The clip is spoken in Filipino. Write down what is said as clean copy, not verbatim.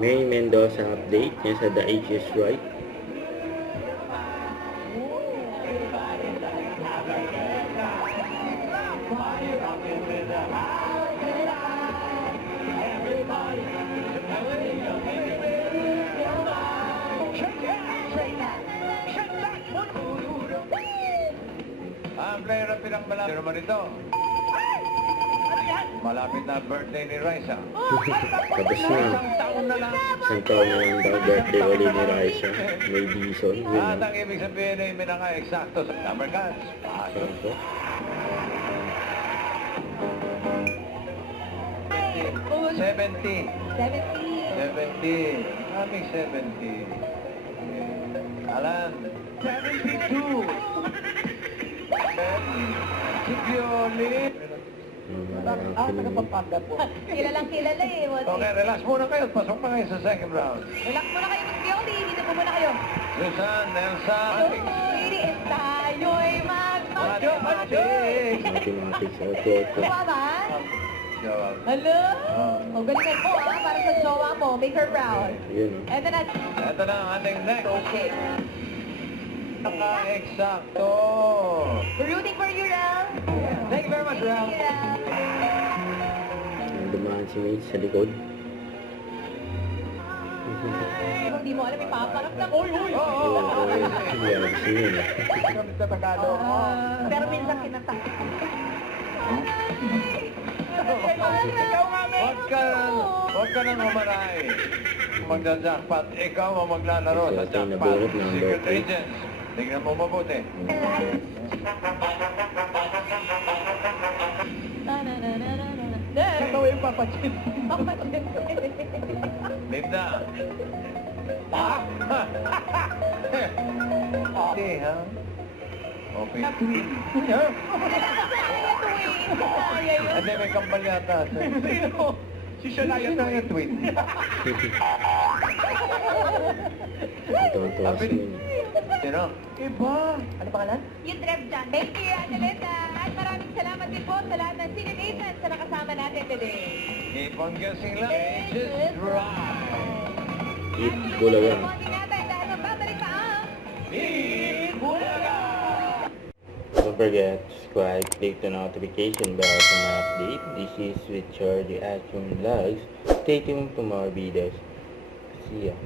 May Mendoza update niya sa The Age is Right. Ang player ng pinakmalapit naman ito. Malapit na birthday ni Raisa. Tapos na. Isang taon na lang. Isang taon na lang daw birthday ulit ni Raisa. May Bison. Yun At na. ang ibig sabihin ay may naka-eksakto sa number cards. Saan to? 70. 70. 70. Aming 70. Alan. 72. Si Pioli. Tagapagpagda po. Kilalang kilala eh. Okay, relax muna kayo. Pasok na kayo sa second round. Relax muna kayo, Miss Pioli. Dito po muna kayo. Susan, Nelsa. Iriis tayo'y Mathematics. Mathematics. Oto. Kuha ba? Jawab. Hello? Oh. O, galingan mo para sa jowa mo. Make her proud. Yun. Eto na. Ito na ang ating next. Okay. Naka-eksakto. We're rooting for you, Ram. Thank you very much, Ralph. Dumaan si May sa likod. Hindi mo alam, ipaparap lang. Uy, uy! Oo. Yeah, gusto yun. Kami sa Tagalog. Pero minsan kinatang. Huwag ka nang umaray. Magja-jackpot. Ikaw ang maglalaro sa Kasi jackpot. nabuhat ng Secret lottery. agents. Tingnan mo mabuti. Ikaw yung papachip. Papachip. Linda. Okay, ha? Okay. Hindi, may kambal yata. Sino? Si Shania Twain. Twin. Ito-tuwa si May. Sino? Iba. Ano pangalan? Yung Trev dyan. Thank you, Annalena. At maraming salamat din po sa lahat ng senior agents na nakasama natin today. Keep on guessing lang. Just right. Eat Bulagan. Kundi natin dahil magbabalik pa ang... Don't forget to subscribe, click the notification bell for my update. This is with Charlie Action Vlogs. Stay tuned for more videos. See ya.